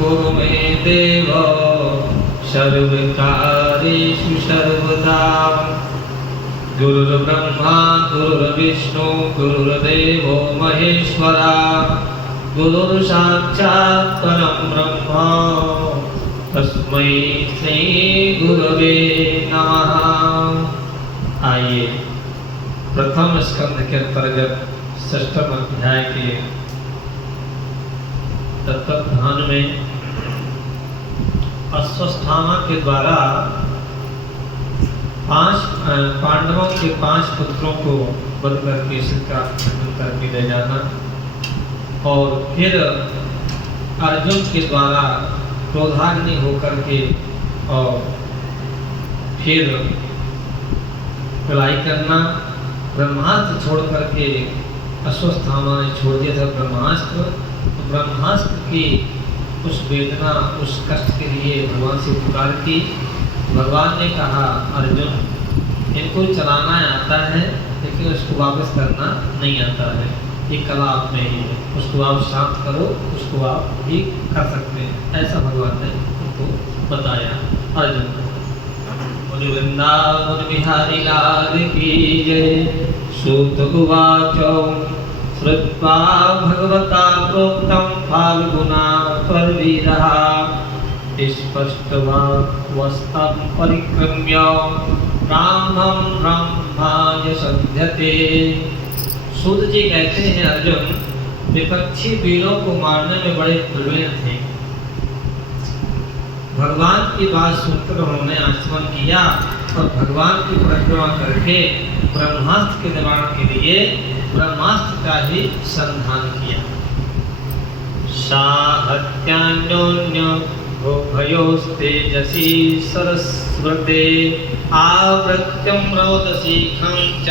कुरु मे देव सर्वकार्येषु सर्वदा। गुरुर्ब्रह्मा गुरुर्विष्णु गुरुर्देवो महेश्वरा गुरुर्साक्षात् परं ब्रह्म तस्मै श्री गुरवे नमः। आइए प्रथम स्कंद के अंतर्गत षष्ठम अध्याय के तत्वज्ञान में अश्वस्थामा के द्वारा पांडवों के 5 पुत्रों को वध करके इसका खंडन करके ले जाना और फिर अर्जुन के द्वारा क्रोधाग्नि होकर के और फिर लड़ाई करना, ब्रह्मास्त्र छोड़ करके अश्वस्थामा ने छोड़ दिया था ब्रह्मास्त्र। तो ब्रह्मास्त्र की उस वेदना उस कष्ट के लिए भगवान से पुकार की। भगवान ने कहा अर्जुन इनको चलाना आता है लेकिन उसको वापस करना नहीं आता है, ये कला आप में ही है, उसको आप शांत करो, उसको आप भी कर सकते हैं, ऐसा भगवान ने उनको बताया अर्जुन को। वृंदावन बिहारी लाल की जय। सूत उवाच श्रुत्वा भगवता प्रोक्तं फाल्गुना परवीरः स्पष्टवाक्यं परिक्रम्य ब्राह्मं ब्रह्माय सन्ध्यते। सूत जी कहते हैं अर्जुन विपक्षी वीरों को मारने में बड़े प्रवीण थे। भगवान की बात सुनकर उन्होंने आचमन किया और भगवान की परिक्रमा करके ब्रह्मास्त्र के निवारण के लिए ब्रह्मास्त्र का ही संधान किया। साहत्यान्योन्य भयोस्तेजसी सरस्वते आवृत्यं रोदसीखं च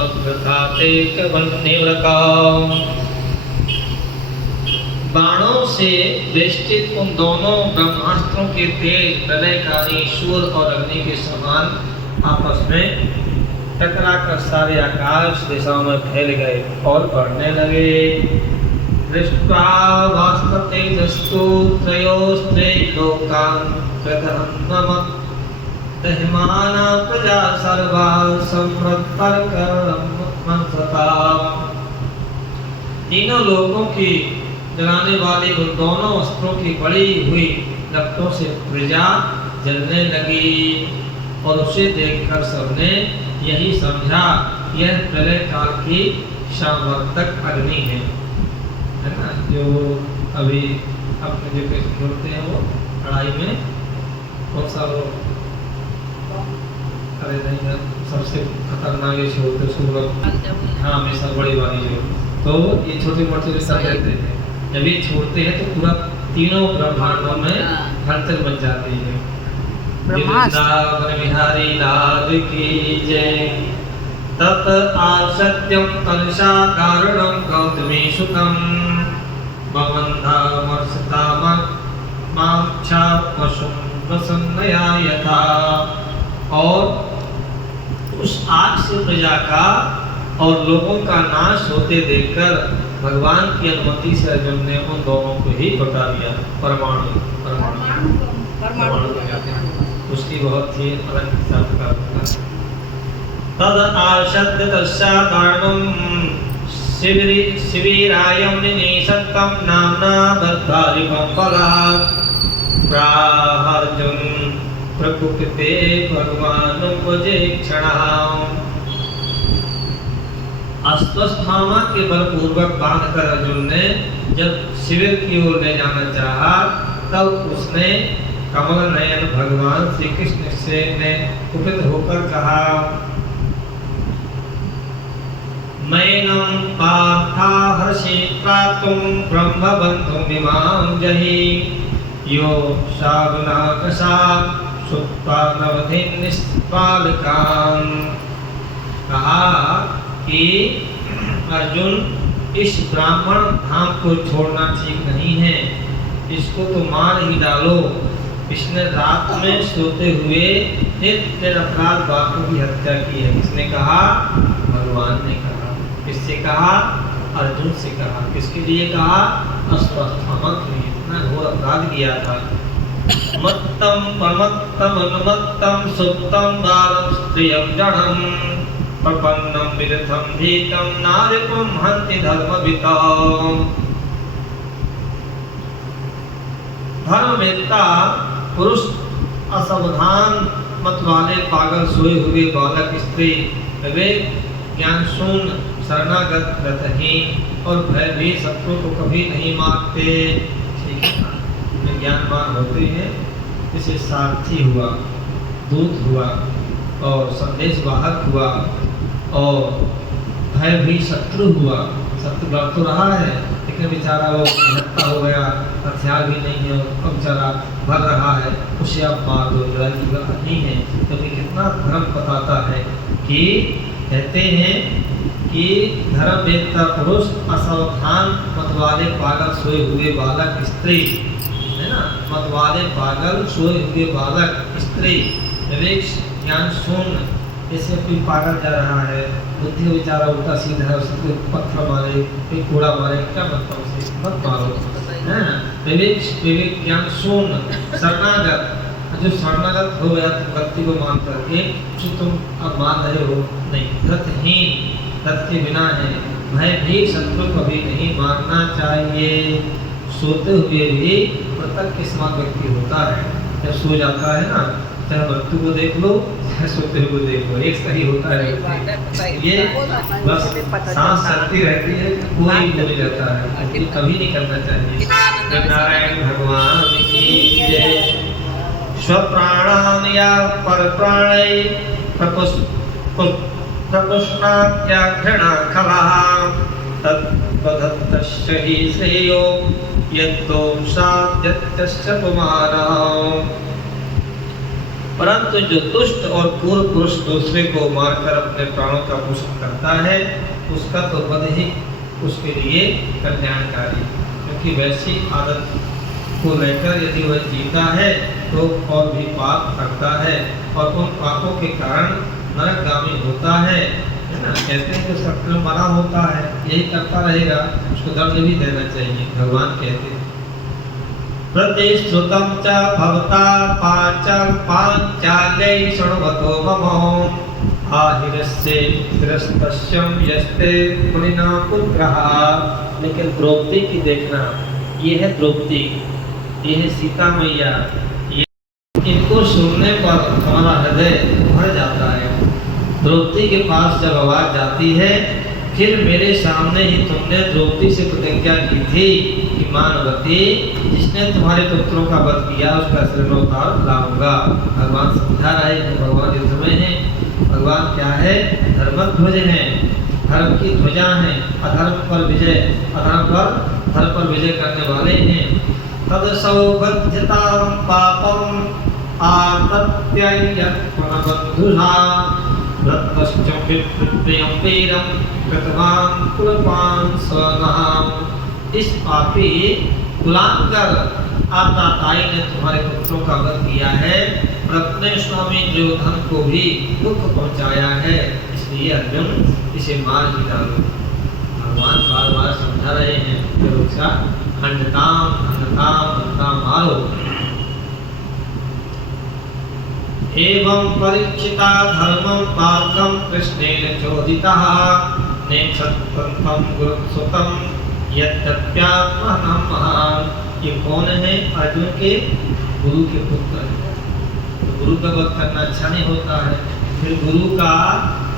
अभ्रताते कवन्निव्रतम्। बाणों से वेष्टित उन दोनों ब्रह्मास्त्रों के तेज प्रलयकारी सूर्य और अग्नि के समान आपस में टकरा कर सारे आकाश दिशाओं में फैल गए और बढ़ने लगे। दृष्ट्वा वास्ततेजस्तु त्रयोस्त्रे लोकान् प्रदहन्नम दह्यमाना प्रजा सर्वा संवृत्तर्कमंसता। तीनों लोगों की जलाने वाली उन दोनों अस्त्रों की बड़ी हुई लपटों से प्रजा जलने लगी और उसे देखकर सबने यही समझा यह प्रलय काल की संवर्तक अग्नि है ना, जो अभी अपने जो कृष्ण बोलते हैं वो लड़ाई में बहुत सारे अरे नहीं सबसे खतरनाक ये होते सूरज, हाँ हमेशा बड़ी वाली जो, तो ये छोटे मोटे सब रहते हैं, जब ये छोड़ते हैं तो पूरा तीनों ब्रह्मांडों में हलचल मच जाती है। वृंदावन बिहारी लाल की जय। तत आसत्यं तनसा कारणं गौतमी सुतं भवन्धामर्षताम माक्षा पशुं प्रसन्नया यथा। और उस आग से प्रजा का और लोगों का नाश होते देखकर भगवान की अनुमति से अर्जुन ने उन दोनों को ही बता दिया। परमाणु उसकी बहुत ही अलग हिसाब का तद आशद्य तस्या कारणं शिबिरायं निनिषत्तं नाम्ना बद्धारिपं फलात् प्राहार्जुन प्रकुपिते भगवान् वजेक्षणाम्। अश्वस्थामा के बलपूर्वक बांधकर अर्जुन ने जब शिविर की ओर ले जाना चाहा तब उसने कमल नयन भगवान श्री कृष्ण से ने कुपित होकर कहा मैनं पार्थाहर्षि प्राप्तुं ब्रह्मबन्धुं इमां जहि यो शावनाकसा सुप्ता नवधिं निष्पालकान्। कहा कि अर्जुन इस ब्राह्मण धाम को छोड़ना ठीक नहीं है, इसको तो मार ही डालो। इसने रात में सोते हुए निरपराध बापू की हत्या की है। किसने कहा? भगवान ने कहा। किससे कहा? अर्जुन से कहा। किसके लिए कहा? अश्वस्थामा के लिए। इतना घोर अपराध किया था। मत्तम प्रमत्तम अनुमत्तम सुप्तम बालम स्त्रियम जड़म प्रपन्नम विरथम भीतम नारिकम हंति धर्मविताम। धर्मवेत्ता पुरुष, असावधान मत वाले, पागल, सोए हुए बालक, स्त्री, विवेक, ज्ञान शून्य, शरणागत, व्रतहीन और भयभीत शत्रु को कभी नहीं मारते। ठीक है ना? ज्ञानवान होते हैं, जैसे सारथी हुआ, दूत हुआ और संदेश वाहक हुआ और भयभीत शत्रु हुआ। शत्रु लड़ तो रहा है लेकिन बेचारा वो निहत्था हो गया, हथियार भी नहीं है, अब बेचारा भर रहा है, उसे आप मार दो, लड़ाई की बात नहीं है। क्योंकि कितना धर्म बताता है कि कहते हैं कि धर्मवेत्ता पुरुष, असावधान मतवाले, पागल, सोए हुए बालक, स्त्री, है ना, मतवाले, पागल, सोए हुए बालक, स्त्री, विवेक, ज्ञान शून्य। जैसे कोई पागल जा रहा है, बुद्धि बेचारा उल्टा सीधा है, उसे कोई पत्थर मारे, कोई कूड़ा मारे, क्या मतलब उसे मत मारो, है ना। विवेक ज्ञान शून्य, शरणागत, जो शरणागत हो गया तो गलती को मान करके जो तुम अब मान रहे हो नहीं, व्रतहीन, व्रत के बिना है, भयभीत शत्रु कभी नहीं मारना चाहिए। सोते हुए भी मृतक के समान व्यक्ति होता है, जब सो जाता है ना, चाहे मृत्यु को देख लो चाहे सोते हुए देख लो, एक सही होता है। ये बस सांस चलती रहती है, कोई नहीं रहता है, ये कभी नहीं करना चाहिए। तो नारायण भगवान की जय। स्वप्राणान या परप्राणै प्रपुष्णात्या घृणा खलाः तद्वदत्तस्य हि श्रेयो यद्दोषाद्यत्यस्य पुमानः। परंतु जो दुष्ट और क्रूर पुरुष दूसरे को मारकर अपने प्राणों का पोषण करता है, उसका तो वध ही उसके लिए कल्याणकारी। क्योंकि वैसी आदत को लेकर यदि वह जीता है तो और भी पाप करता है और उन पापों के कारण नरकगामी होता है ना। कहते हैं कि उसका कर्म बड़ा होता है, यही करता रहेगा, उसको दंड भी देना चाहिए। भगवान कहते हैं प्रतिश्रुतं च भवता पांचाल्यै शृण्वतो मम आहिरस्य शिरस्तस्यं यस्ते मुनिना पुत्रः। लेकिन द्रौपदी की देखना, ये है द्रौपदी, ये है सीता मैया, ये इनको सुनने पर हमारा हृदय भर जाता है। द्रौपदी के पास जब आवाज जाती है, फिर मेरे सामने ही तुमने द्रौपदी से प्रतिज्ञा की थी कि मानवती, जिसने तुम्हारे पुत्रों का वध किया उसका शरीरोद्धार लाऊंगा। भगवान समझा रहे हैं, भगवान युद्ध में है, भगवान क्या है, धर्मध्वज हैं, धर्म की ध्वजा हैं, अधर्म पर विजय, अधर्म पर धर्म पर विजय करने वाले हैं। तदसौबध्यतां पापम आतत्ययत् पुनर्बन्धुषा रत्तश्च विप्रियं वीरं कृतवान् कुलपान् स्वनाम। इस पापी कुलांतर आताताई ने तुम्हारे पुत्रों का वध किया है और अपने स्वामी दुर्योधन को भी दुख पहुंचाया है, इसलिए अर्जुन इसे मार ही डालो। भगवान बार बार समझा रहे हैं कि उसका खंडताम खंडताम खंडताम मारो। एवं परीक्षिता धर्मं पार्थं कृष्णेन चोदितः नेक्षत्रं गुरुसुतं यद्यप्यात्मनं महान्। ये कौन है? अर्जुन के गुरु के पुत्र हैं। तो गुरु का वध करना अच्छा नहीं होता है। फिर गुरु का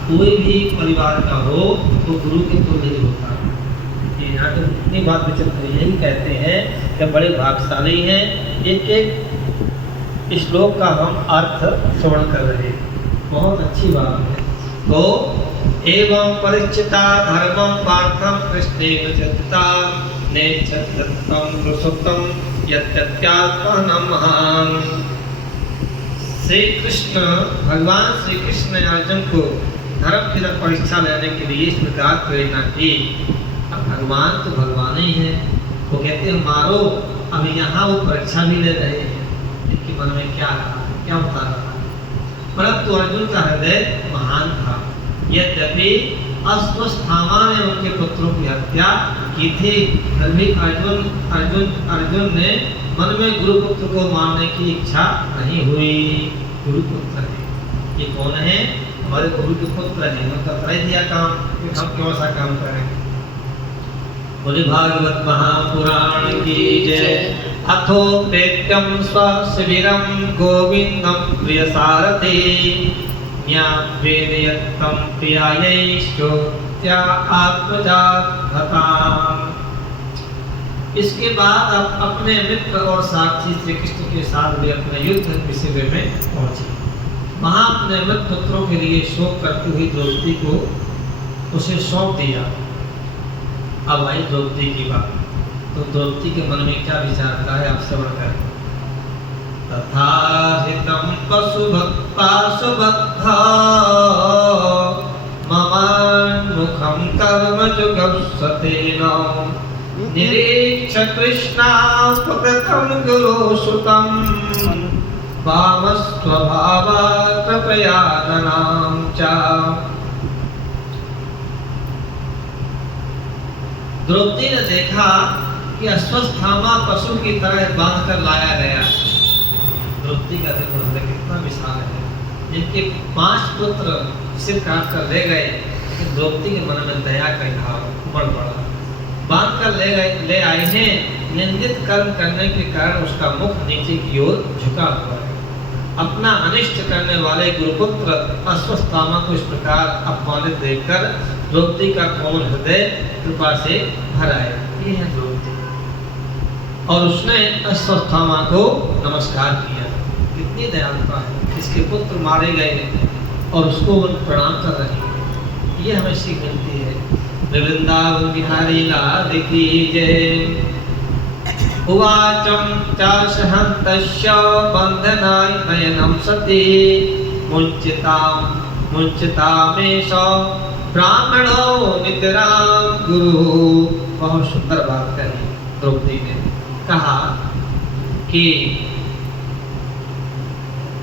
कोई भी परिवार का हो तो गुरु के तुल्य ही होता है। ये यहाँ तो इतनी बात विचित्र यही कहते हैं कि बड़े भाग्यशाली हैं। एक एक श्लोक का हम अर्थ श्रवण कर रहे हैं, बहुत अच्छी बात है। तो एवं परिचिता धर्मं पार्थं कृष्णेन चेतता नेच्छत्रं कृषुक्तं यद्यत्यात्मनं महान्। श्री कृष्ण, भगवान श्री कृष्ण ने अर्जुन को धर्म की परीक्षा लेने के लिए इस प्रकार प्रेरणा की। अब भगवान तो भगवान ही है, वो कहते हैं मारो। अब यहाँ वो परीक्षा भी ले रहे हैं, इनके मन में क्या रहा, क्या होता रहा। परंतु अर्जुन का हृदय महान था। यद्यपि अश्वत्थामा ने उनके पुत्रों की हत्या की थी। फिर भी अर्जुन ने मन में गुरुपुत्र को मारने की इच्छा नहीं हुई। गुरुपुत्र है, ये कौन है? हमारे गुरु के पुत्र हैं। उनका कर दिया काम, फिर हम क्यों ऐसा काम करें? बोले भागवत महापुराण की जय। अथो प्रेत्यम स्वशिविरम गोविंदम प्रिय सारथी वेदयत्तम प्रियायैश्चो त्या आत्मजातताम्। इसके बाद अब अपने मित्र और साथी श्री कृष्ण के साथ वे अपने युद्ध शिविर में पहुंचे। वहां अपने मृत पुत्रों के लिए शोक करती हुई द्रौपदी को उसे सौंप दिया। अब आई द्रौपदी की बात, तो द्रौपदी के मन में क्या विचार आता है, आप श्रवण करें। तथा हितं पशुभक्ताशुबद्धा ममान्मुखं कर्मजुगुप्सतेन निरीक्ष्य कृष्णास्पकृतं गुरुसुतं वामस्वभावात् प्रयातनां च। द्रौपदी ने देखा कि अश्वत्थामा पशु की तरह बांध कर लाया गया। द्रौपदी का देखो कितना विशाल है। जिनके 5 पुत्र सिर काट कर ले गए, लेकिन द्रौपदी के मन में दया का भाव बढ़ पड़ा। बांध कर ले आए हैं। निंदित कर्म करने के कारण उसका मुख नीचे की ओर झुका हुआ है। अपना अनिष्ट करने वाले गुरुपुत्र अश्वत्थामा को इस प्रकार अपमानित देखकर द्रौपदी का कोमल हृदय कृपा से भर आए। ये है द्रौपदी। और उसने अश्वत्थामा को नमस्कार किया। कितनी दयालुता है। इसके पुत्र मारे गए और उसको प्रणाम कर रहे हैं। ये हमें सीख मिलती है। वृंदावन बिहारी लाल की जय। उवाचम चाशहन्तस्य बन्धनाय नयनं सती मुञ्चितामेष ब्राह्मणो नितरां गुरु। बहुत सुंदर बात कही द्रौपदी ने। कहा कि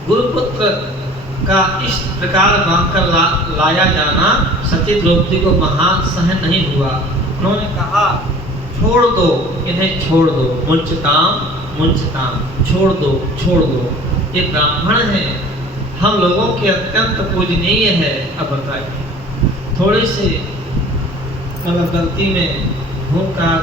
गुरुपुत्र का इस प्रकार बांधकर लाया जाना सती द्रौपदी को महान सहन नहीं हुआ। उन्होंने कहा छोड़ दो, इन्हें छोड़ दो। मुंचताम छोड़ दो। ये ब्राह्मण है, हम लोगों के अत्यंत पूजनीय है। अब बताइए, थोड़े से गलती में हुंकार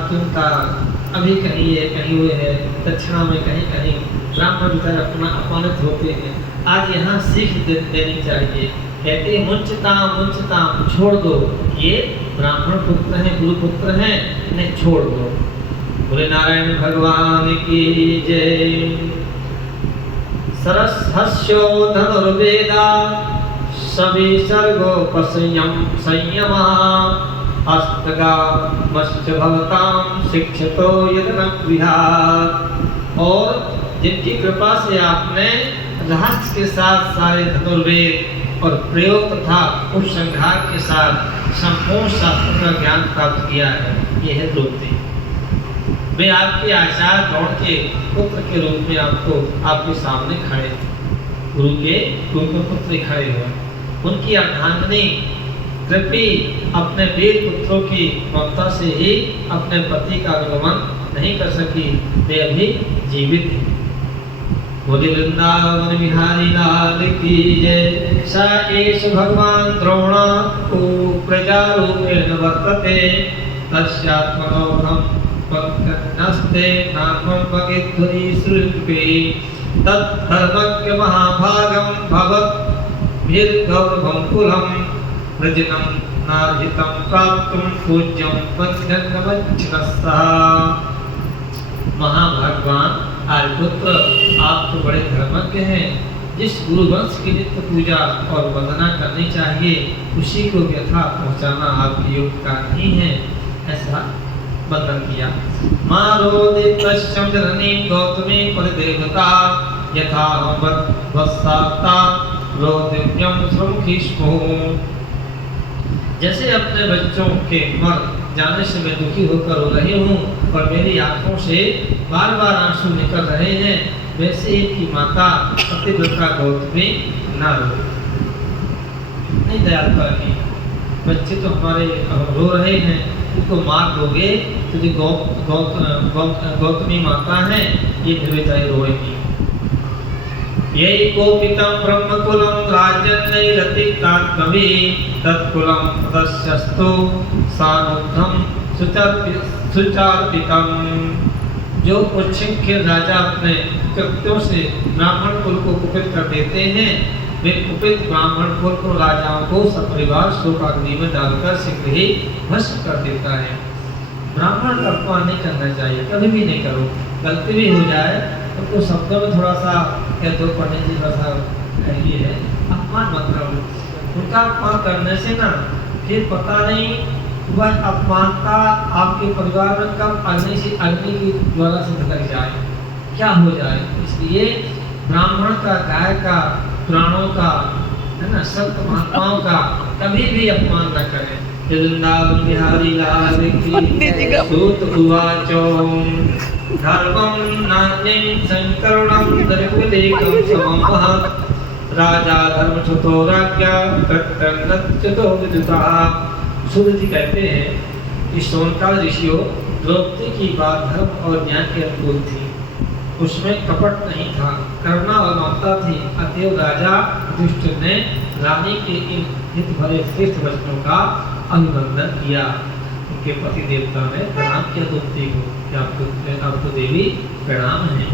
अभी कहीं ये कहीं हुए है, दक्षिणा में कहीं ब्राह्मण बेचारे अपना अपमानित होते हैं। आज यहाँ सीख देनी चाहिए। कहते हैं मुंचताम छोड़ दो। ये ब्राह्मण पुत्र हैं, गुरु पुत्र हैं, इन्हें छोड़ दो। बोले नारायण भगवान की जय। सरस्यो धनुर्वेदा सभी सर्गोपसंयमा हस्तगा मश्च भवतां शिक्षतो यदन विहार। और जिनकी कृपा से आपने रहस्य के साथ सारे धनुर्वेद और प्रयोग तथा उपसंहार के साथ संपूर्ण शास्त्र का ज्ञान प्राप्त किया है, ये है द्रौपदी। वे आपके आचार्य द्रोण के पुत्र के रूप में आपके सामने खड़े, गुरु के पुत्र खड़े हुए। उनकी अर्धांगिनी कृपी अपने वीर पुत्रों की ममता से ही अपने पति का अनुगमन नहीं कर सकी। वे अभी जीवित हैं। बोले वृंदावन बिहारी लाल की जय। स एष भगवान द्रोण प्रजारूपेण वर्तते तस्यात्मनोऽहं पंकजस्ते नामं भगेद्धुनि श्रुते तद्धर्मज्ञ महाभागं भवद्भिर्गौरवं कुलं वृजनं नार्हितं प्राप्तुं पूज्यं वन्द्यन्नमच्छ्रस्तः। महाभगवान आर्यपुत्र, आप तो बड़े धर्मज्ञ हैं। जिस गुरुवंश की नित्य पूजा और वंदना करनी चाहिए उसी को यथा पहुँचाना आपकी योग्यता नहीं है, ऐसा वंदन किया। मारोदितश्चम जननी गौतमी पददेवता यथा वत्साता रोदिव्यं श्रमुखीष्मो। जैसे अपने बच्चों के मर जाने से मैं दुखी होकर रो रही हूँ और मेरी आंखों से बार बार आंसू निकल रहे हैं, वैसे ही की माता पतिव्रता गौतमी न रो। नहीं दयालुता की। बच्चे तो हमारे रो रहे हैं, उनको मार दोगे तो जो गौतमी माता है ये फिर बेचारी रोएंगी। यही कोपितं ब्रह्मकुलं राजन्नैरतिकात्मभि तत्कुलं तदस्यस्तु सानुग्धं सुचार्पितम्। जो उच्छृंखल राजा अपने कृत्यों से ब्राह्मण कुल को कुपित कर देते हैं, वे कुपित ब्राह्मण कुल को राजाओं को सपरिवार शोकाग्नि में डालकर शीघ्र ही भस्म कर देता है। ब्राह्मण का अपमान नहीं करना चाहिए, कभी भी नहीं करो। गलती भी हो जाए तो कुछ शब्दों में थोड़ा सा या दो पढ़ने की भाषा ये है, अपमान मत करो। उनका अपमान करने से ना फिर पता नहीं वह अपमानता आपके परिवार में कब अग्नि की ज्वाला से भटक जाए, क्या हो जाए। इसलिए ब्राह्मण का, गाय का, पुराणों का, है ना, संत महात्माओं का कभी भी अपमान न करें। वृंदावन बिहारी लाल की सूत उवाचो धर्मं नान्यं संकरुणं दरिद्रलेकं सममः राजा धर्मच्युतो राज्ञा तत्तन्नच्युतो विदुषः। सूत जी कहते हैं कि सोनकाल ऋषियों, द्रौपदी की बात धर्म और ज्ञान के अनुकूल थी, उसमें कपट नहीं था, करुणा और ममता थी। अतएव राजा युधिष्ठिर ने रानी के इन हित भरे श्रेष्ठ वचनों का अभिनंदन किया। उनके पति देवता ने प्रणाम किया द्रौपदी को कि आपको देवी प्रणाम है।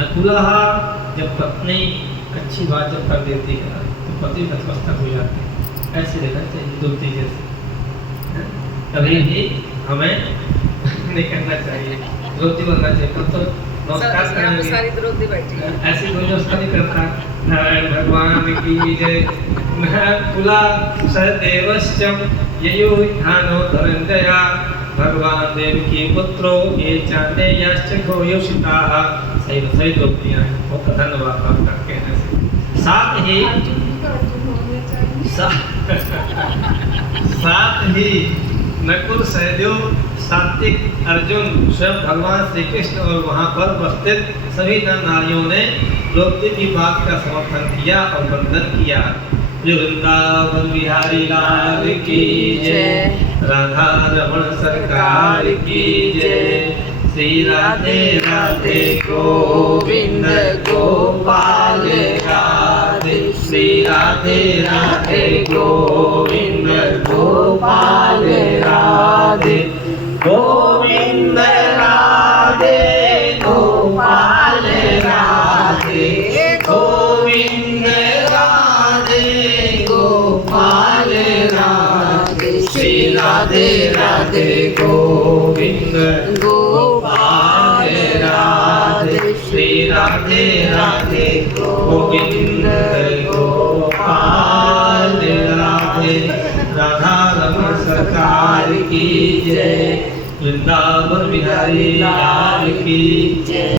नकुला, जब पत्नी अच्छी बात जब कर देती है तो पति नतमस्तक हो जाते हैं। ऐसे रहना चाहिए द्रौपदी जैसे, कभी भी हमें नहीं करना चाहिए, द्रौपदी बनना चाहिए। तब तो नमस्कार करेंगे, ऐसी कोई नमस्कार नहीं करता। नारायण भगवान की जय। नकुला सहदेवश्च ययो ध्यानो धनंजया भगवान देव की पुत्रो ये चांदे यश्च घोयोषिताः। सही सही द्रौपदियाँ हैं, बहुत धन्यवाद आपका कहने से। साथ ही नकुल, सहदेव, सात्विक, अर्जुन, स्वयं भगवान श्री कृष्ण और वहाँ पर उपस्थित सभी नर नारियों ने द्रौपदी की बात का समर्थन किया और वंदन किया। वृंदावन बिहारी लाल की जय, राधा रमण सरकार की जय। श्री राधे राधे गोविंद गोपाल राधे, श्री राधे राधे गोविंद गोपाल राधे, गोविंद राधे गोपाल राधे, गोविंद राधे गोपाल राधे। श्री राधे राधे गोविंद गोपाल राधे, श्री राधे राधे गोविंद गोपाल राधे। राधा रमण सरकार की जय, वृंदावन बिहारी लाल की जय।